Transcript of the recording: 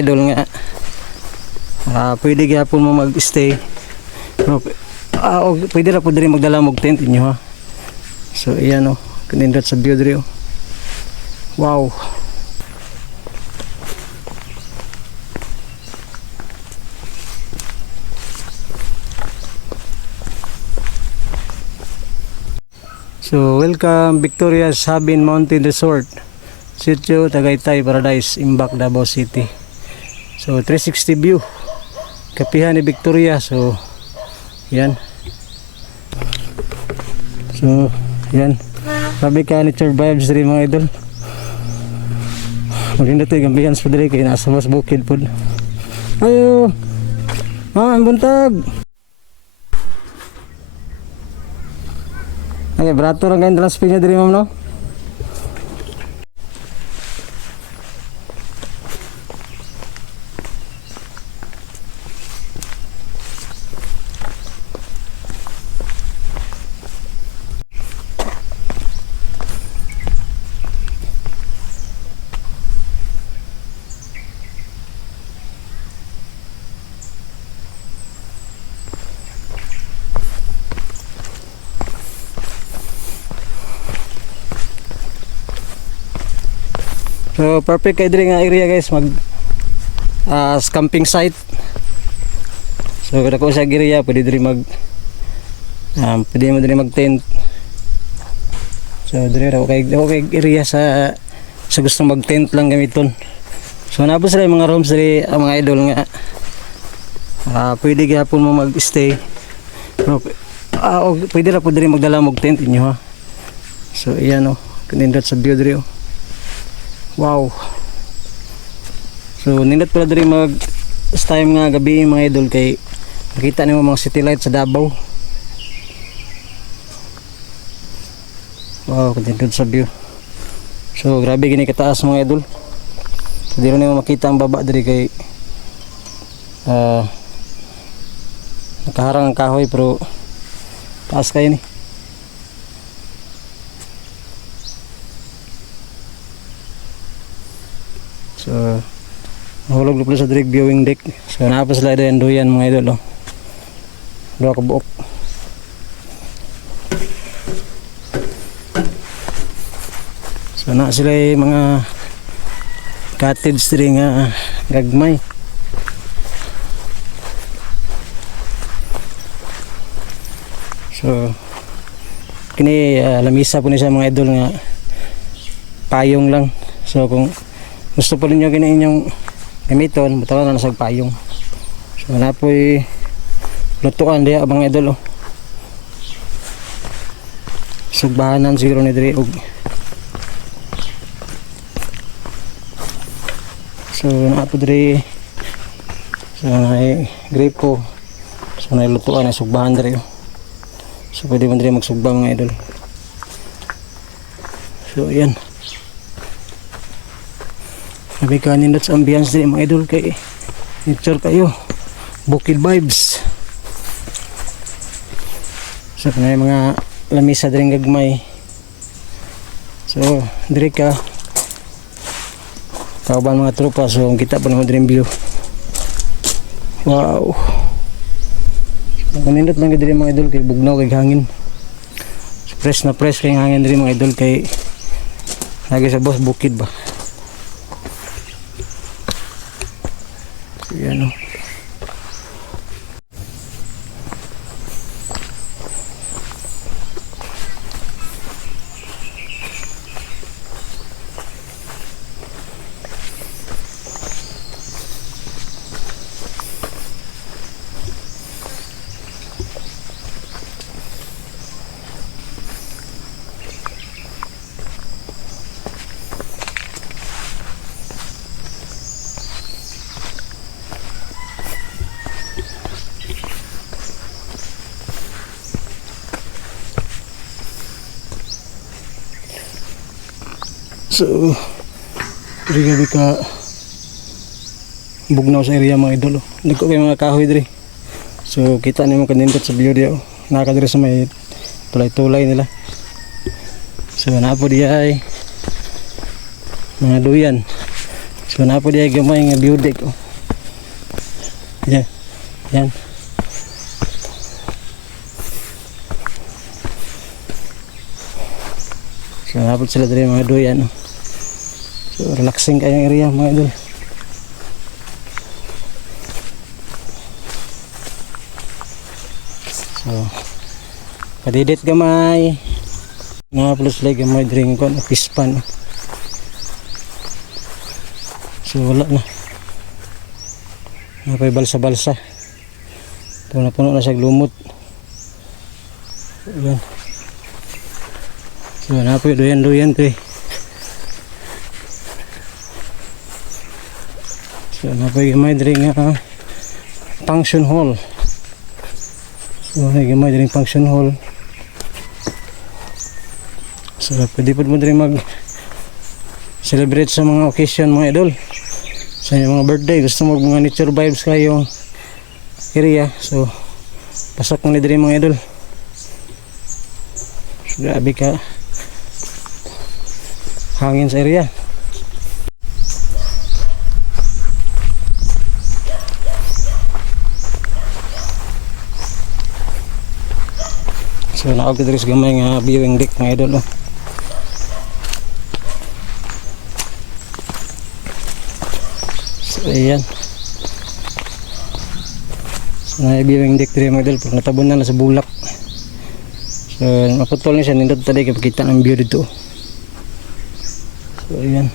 idol nga pwede gyapon mo mag-stay. Pero pwede ra pud diri magdala og tent inyo ha. So ayan kanindot sa view diri. Wow. So welcome Victoria Sabin Mountain Resort, Sitio Tagaytay Paradise, Imbak, Davao City. So 360 view, kapihan ni Victoria. So yan. So yan, sabi ka nature vibes rin mga idol. Maganda ito yung ambience po dali kaya nasa mas bukid po. Ayo ang buntag. Okay, berato lang kayo dalam spin niya diri ma'am no? So perfect kay diri nga area guys, mag camping site. So kada ko sa area pwede diri pwede mo diri mag tent. So diri ra kay area sa gustong mag tent lang gamiton. So napo sila yung mga rooms diri mga idol nga pwede gyapon mo mag-stay. Pero pwede ra pud diri magdala og tent inyo ha. So ayan kanindot sa view diri. Wow. So nindot pala diri time nga gabi mga idol kay nakita nimo mga city lights sa Davao. Wow, kanindot sa view. So grabe gini kataas mga idol. So, di rin nimo makita ang baba diri kay nakaharang ang kahoy pero taas kayo ni. So hulog lupa sa direct viewing deck. So naapa sila duyan mga idol dua ka buok. So na sila mga cottage diri nga gagmay. So kini lamisa po ni siya mga idol nga payong lang. So kung gusto pa rin nyo inyong gamiton, butawan na sa payong. So na po lutuan diya mga idol sugbahanan siguro ni diri og. So na po diri so ay grape ko. So na lutuan na sugbahan diri. So pwede man diri magsugba mga idol. So yan. Sabi ka nindot sa ambience din mga idol kay nature kayo, bukid vibes. So na mga lamisa din gagmay. So diri ka kauban mga tropa. So kita pa naman din view. Wow, nindot lang diri mga idol kay bugnaw kay hangin. So, fresh na fresh kay hangin diri mga idol kay lagi sa boss bukid ba. Yan so diri ka bugnaw sa area mga idol. Nagko kay mga kahoy diri. So kita nimo kanindot sa view diyo. Naka diri sa may tulay-tulay nila. So napo diya ay mga duyan. So So na po diya gamay nga view deck oh. Yan. Yan. So napod sila diri mga doyan oh. So relaxing kayong area mga idol. So kadidit gamay. Mga plus like gamay diri nga pispan. So wala na. Napay balsa-balsa. Puno na siya lumot. Ayan. So napay duyan-duyan to eh. So napay gamay diri nga function hall. So gamay diri function hall. So pwede po mo diri mag celebrate sa mga occasion mga idol. Sa mga birthday, gusto mo mga nature vibes kayong area. So pasok mo na diri mga idol. So, grabe ka hangin sa area. So naog diri sa gamay nga viewing deck mga idol oh. So ayan. So na-viewing deck diri mga idol pag natabunan na sa bulak. So maputol na siya nindot tadi kay pakita ang view dito. So ayan.